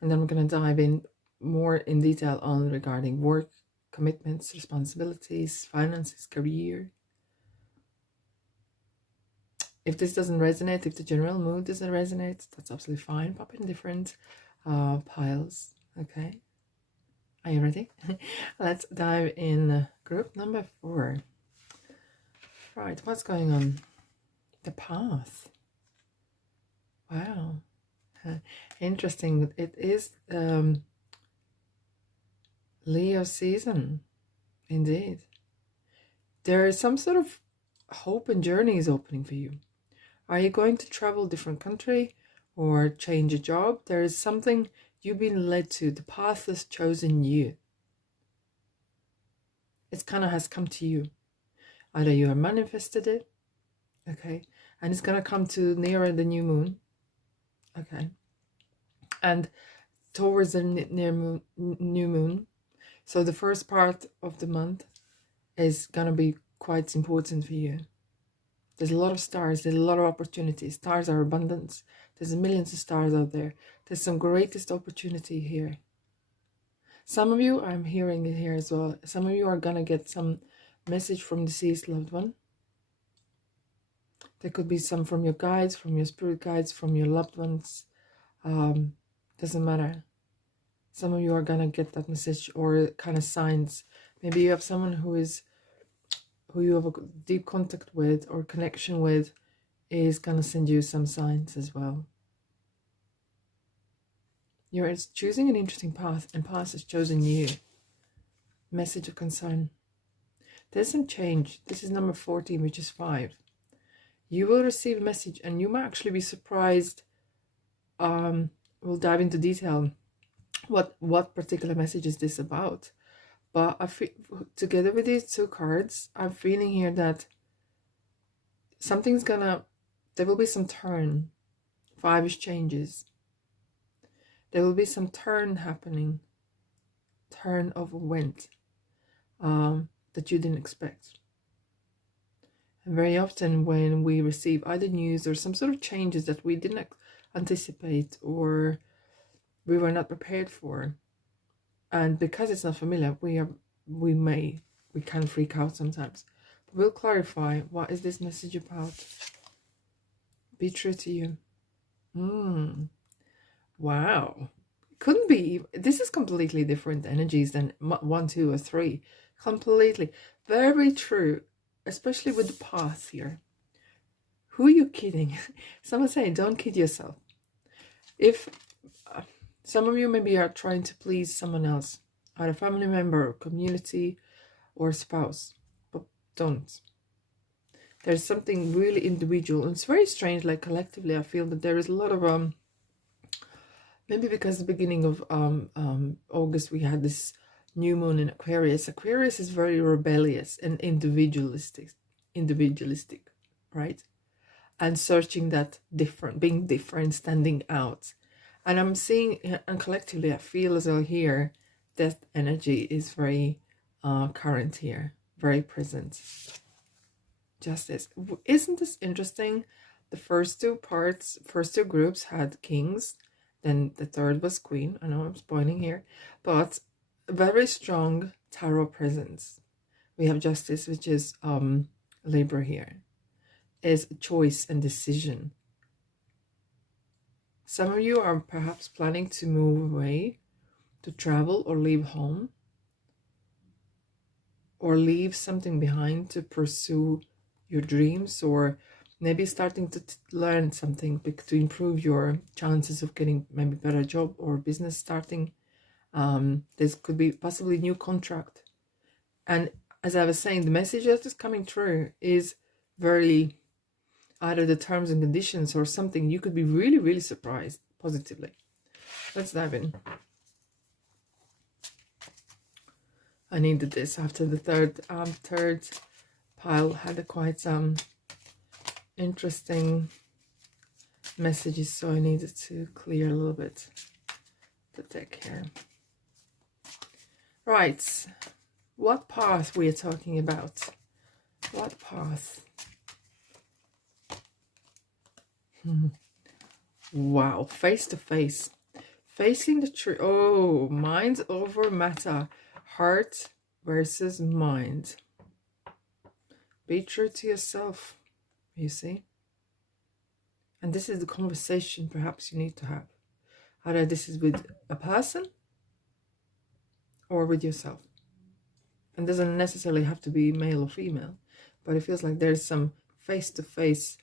and then we're going to dive in more in detail on regarding work, commitments, responsibilities, finances, career. If this doesn't resonate, if the general mood doesn't resonate, that's absolutely fine. Pop in different piles. Okay, are you ready? Let's dive in group number 4. Right, what's going on? The path. Wow, interesting. It is Leo season, indeed. There is some sort of hope and journey is opening for you. Are you going to travel different country or change a job? There is something you've been led to. The path has chosen you. It kind of has come to you. Either you have manifested it, okay, and it's gonna come to nearer the new moon. Okay, and towards the new moon, so the first part of the month is gonna be quite important for you. There's a lot of stars, there's a lot of opportunities. Stars are abundance. There's millions of stars out there. There's some greatest opportunity here. Some of you, I'm hearing it here as well, some of you are gonna get some message from deceased loved one. There could be some from your guides, from your spirit guides, from your loved ones. Doesn't matter. Some of you are gonna get that message or kind of signs. Maybe you have someone who you have a deep contact with or connection with is gonna send you some signs as well. You're choosing an interesting path, and path has chosen you. Message of concern. There's some change. This is number 14, which is 5. You will receive a message, and you might actually be surprised. We'll dive into detail. What particular message is this about? But I feel, together with these 2 cards, I'm feeling here that there will be some turn. 5 is changes. There will be some turn happening. Turn of event that you didn't expect. And very often when we receive either news or some sort of changes that we didn't anticipate or we were not prepared for, and because it's not familiar, we can freak out sometimes. But we'll clarify, what is this message about? Be true to you. Wow. Couldn't be. This is completely different energies than 1, 2, or 3. Completely. Very true. Especially with the path here. Who are you kidding? Someone saying, don't kid yourself. If some of you maybe are trying to please someone else, either family member, community, or spouse, but don't. There's something really individual. And it's very strange, like collectively, I feel that there is a lot of maybe because the beginning of August we had this new moon in Aquarius. Aquarius is very rebellious and individualistic, right? And searching that being different, standing out. And I'm seeing, and collectively I feel as well here, that energy is very current here, very present. Justice. Isn't this interesting? The first 2 groups had kings, then the 3rd was queen. I know I'm spoiling here, but very strong tarot presence. We have justice, which is Libra here, is choice and decision. Some of you are perhaps planning to move away, to travel or leave home, or leave something behind to pursue your dreams, or maybe starting to learn something to improve your chances of getting maybe better job or business starting. This could be possibly new contract. And as I was saying, the message that is coming through is very either the terms and conditions or something. You could be really, really surprised positively. Let's dive in. I needed this after the third pile had a quite interesting messages, so I needed to clear a little bit the deck here. Right, what path we are talking about? What path? Wow, face to face, facing the truth. Oh, mind over matter, heart versus mind. Be true to yourself, you see. And this is the conversation perhaps you need to have. Either this is with a person or with yourself. And doesn't necessarily have to be male or female, but it feels like there's some face-to-face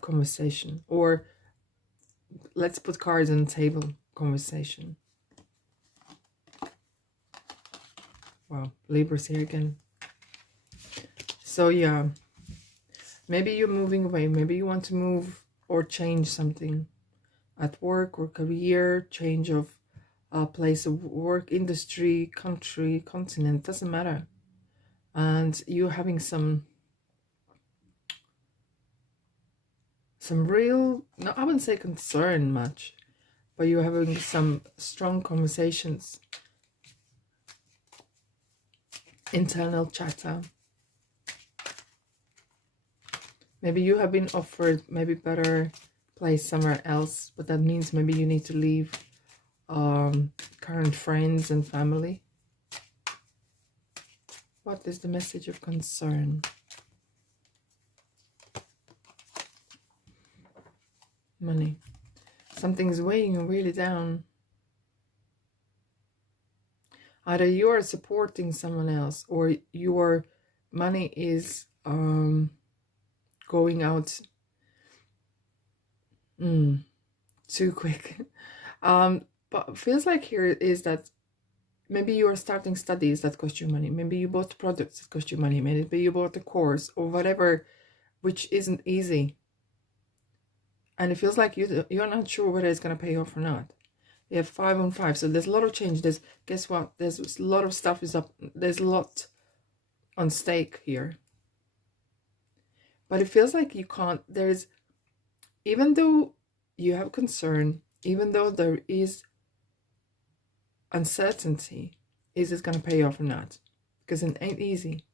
conversation, or let's put cards on the table conversation. Wow, Libra's here again. So yeah, maybe you're moving away, maybe you want to move or change something at work or career, change of place of work, industry, country, continent, doesn't matter. And you're having some real, no, I wouldn't say concern much, but you're having some strong conversations, internal chatter. Maybe you have been offered maybe better place somewhere else, but that means maybe you need to leave current friends and family. What is the message of concern? Money. Something's weighing you really down. Either you are supporting someone else, or your money is going out too quick. But feels like here is that Maybe you are starting studies that cost you money. Maybe you bought products that cost you money. Maybe you bought a course or whatever, which isn't easy. And it feels like you're not sure whether it's going to pay off or not. You have 5 on 5. So there's a lot of change. Guess what? There's a lot of stuff is up. There's a lot on stake here. But it feels like you can't, even though you have concern, even though there is uncertainty, is it going to pay off or not? Because it ain't easy.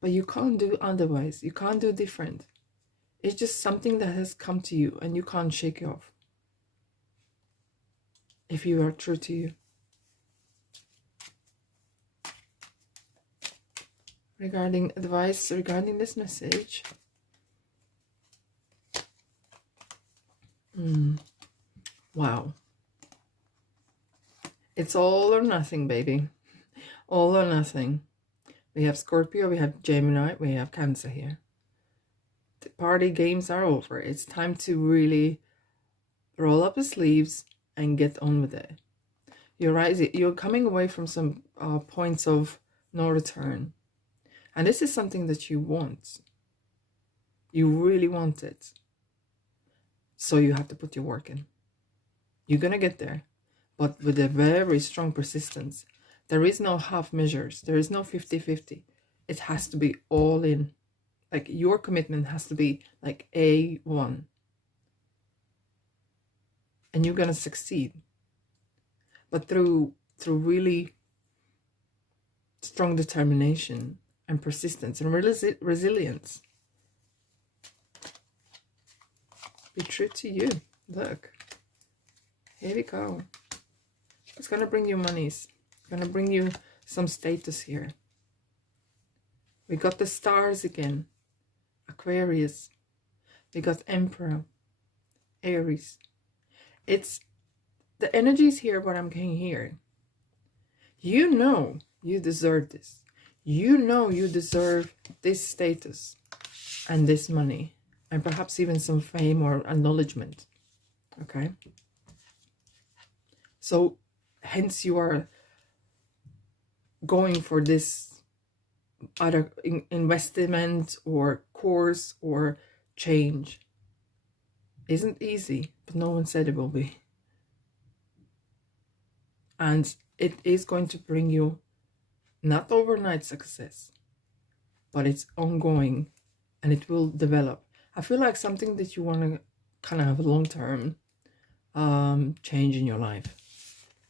But you can't do otherwise. You can't do different. It's just something that has come to you and you can't shake it off. If you are true to you. Regarding advice, regarding this message. Wow. It's all or nothing, baby. All or nothing. We have Scorpio, we have Gemini, we have Cancer here. The party games are over. It's time to really roll up the sleeves and get on with it. You're coming away from some points of no return. And this is something that you want. You really want it. So you have to put your work in. You're going to get there. But with a very strong persistence. There is no half measures. There is no 50-50. It has to be all in. Like your commitment has to be like A1. And you're going to succeed. But through really strong determination and persistence and resilience. Be true to you. Look. Here we go. It's going to bring you monies. It's going to bring you some status here. We got the stars again. Aquarius. We got Emperor. Aries. It's the energies here, what I'm getting here. You know you deserve this. You know you deserve this status and this money. And perhaps even some fame or acknowledgement. Okay? So, hence you are going for this either investment or course or change. Isn't easy, but no one said it will be. And it is going to bring you not overnight success, but it's ongoing and it will develop. I feel like something that you want to kind of have a long-term change in your life.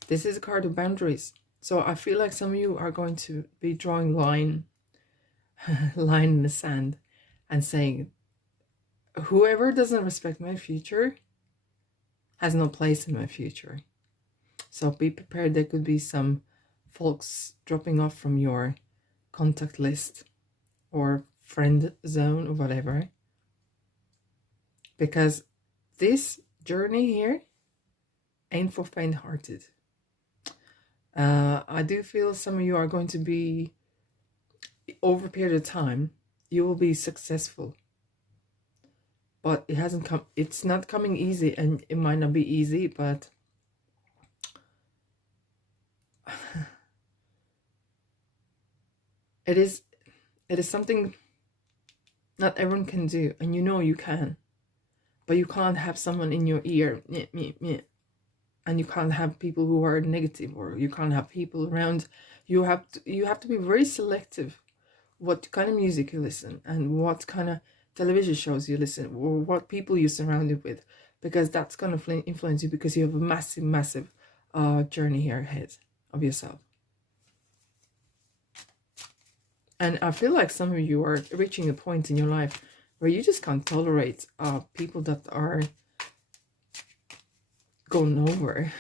This is a card of boundaries. So I feel like some of you are going to be drawing line in the sand and saying, whoever doesn't respect my future has no place in my future. So be prepared. There could be some folks dropping off from your contact list or friend zone or whatever. Because this journey here ain't for faint-hearted. I do feel some of you are going to be, over a period of time, you will be successful. But it hasn't come, it's not coming easy, and it might not be easy, but it is something not everyone can do, and you know you can. But you can't have someone in your ear, and you can't have people who are negative, or you can't have people around. You have to be very selective what kind of music you listen and what kind of television shows you listen, or what people you're surrounded with, because that's going to influence you, because you have a massive journey here ahead of yourself. And I feel like some of you are reaching a point in your life where you just can't tolerate people that are going nowhere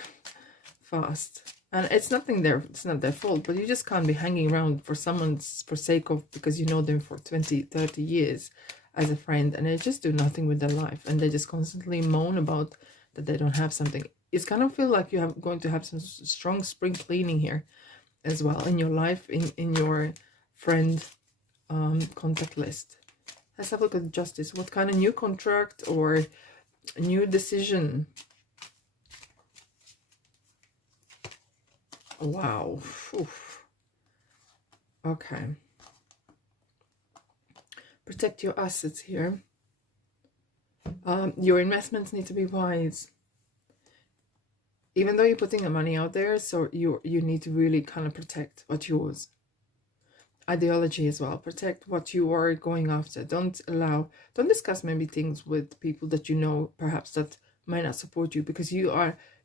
fast. And it's not their fault, but you just can't be hanging around for someone's for sake of, because you know them for 20, 30 years as a friend, and they just do nothing with their life, and they just constantly moan about that they don't have something. It's kind of feel like you have going to have some strong spring cleaning here as well in your life, in your friend contact list. Let's have a look at justice. What kind of new contract or new decision? Wow. Oof. Okay. Protect your assets here. Your investments need to be wise. Even though you're putting the money out there, so you need to really kind of protect what's yours. Ideology as well. Protect what you are going after. Don't discuss maybe things with people that you know perhaps that might not support you, because you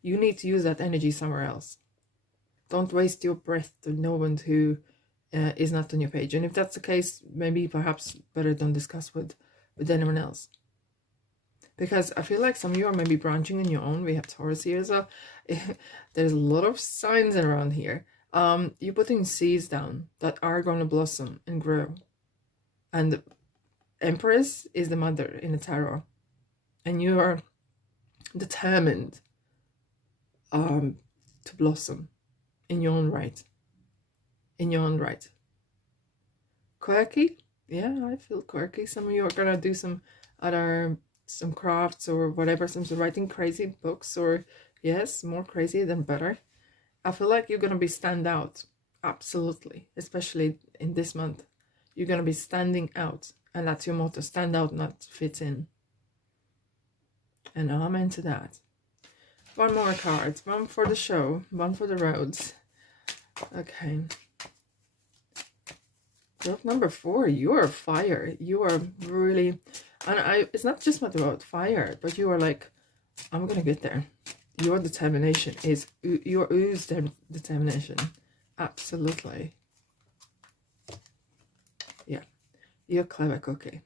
need to use that energy somewhere else. Don't waste your breath to no one who is not on your page. And if that's the case, maybe perhaps better don't discuss with anyone else. Because I feel like some of you are maybe branching on your own. We have Taurus here, so there's a lot of signs around here. You're putting seeds down that are going to blossom and grow. And the Empress is the mother in the tarot. And you are determined to blossom in your own right. In your own right. Quirky? Yeah, I feel quirky. Some of you are going to do some crafts or whatever, some writing crazy books, or yes, more crazy than better. I feel like you're going to be stand out. Absolutely. Especially in this month. You're going to be standing out. And that's your motto. Stand out, not fit in. And I'm into that. One more card. One for the show. One for the roads. Okay. Group number 4. You are fire. You are really... And it's not just about fire, but you are like, I'm going to get there. Your determination is, your ooze determination. Absolutely. Yeah. You're clever cookie.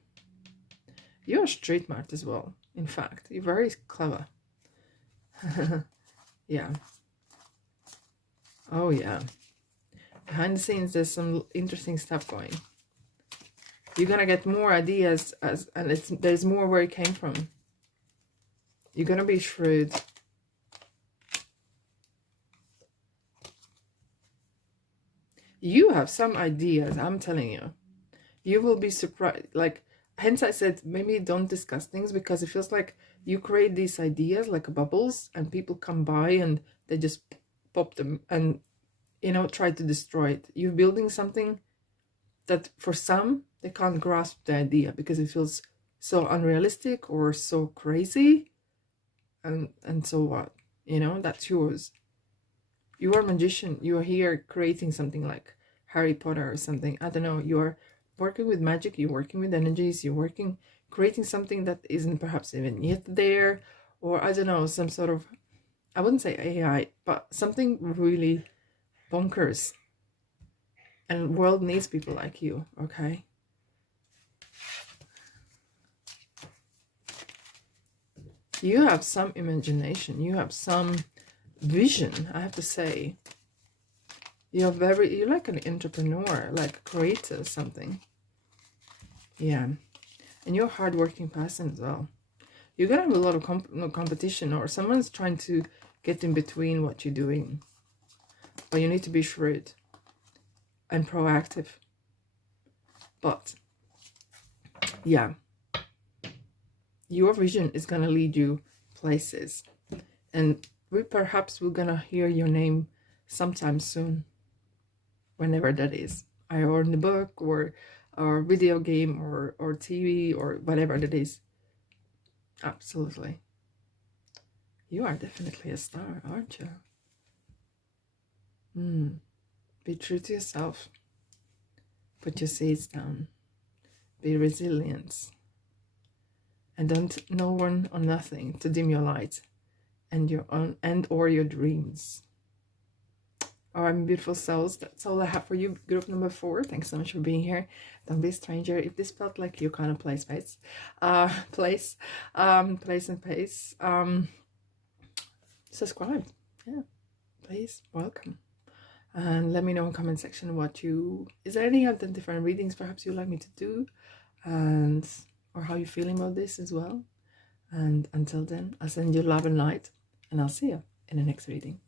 You're street smart as well. In fact, you're very clever. Yeah. Oh, yeah. Behind the scenes, there's some interesting stuff going. You're gonna get more ideas, and there's more where it came from. You're gonna be shrewd. You have some ideas, I'm telling you. You will be surprised. Like, hence I said maybe don't discuss things, because it feels like you create these ideas like bubbles, and people come by and they just pop them and, you know, try to destroy it. You're building something that for some, they can't grasp the idea because it feels so unrealistic or so crazy. And so what? You know, that's yours. You are a magician. You are here creating something like Harry Potter or something. I don't know. You are working with magic. You're working with energies. You're creating something that isn't perhaps even yet there. Or I don't know, some sort of, I wouldn't say AI, but something really bonkers. And the world needs people like you, okay? You have some imagination. You have some vision, I have to say. You're like an entrepreneur, like a creator, something. Yeah. And you're a hardworking person as well. You're going to have a lot of competition, or someone's trying to get in between what you're doing. Or you need to be shrewd and proactive. But yeah, your vision is gonna lead you places, and perhaps we're gonna hear your name sometime soon, whenever that is, or in the book, or video game, or TV, or whatever that is. Absolutely. You are definitely a star, aren't you? Be true to yourself. Put your seeds down. Be resilient. And don't no one or nothing to dim your light and or your dreams. All right, my beautiful souls, that's all I have for you, group number 4. Thanks so much for being here. Don't be a stranger. If this felt like your kind of place and pace, subscribe. Yeah, please, welcome. And let me know in the comment section is there any other different readings perhaps you'd like me to do, or how you're feeling about this as well. And until then, I'll send you love and light, and I'll see you in the next reading.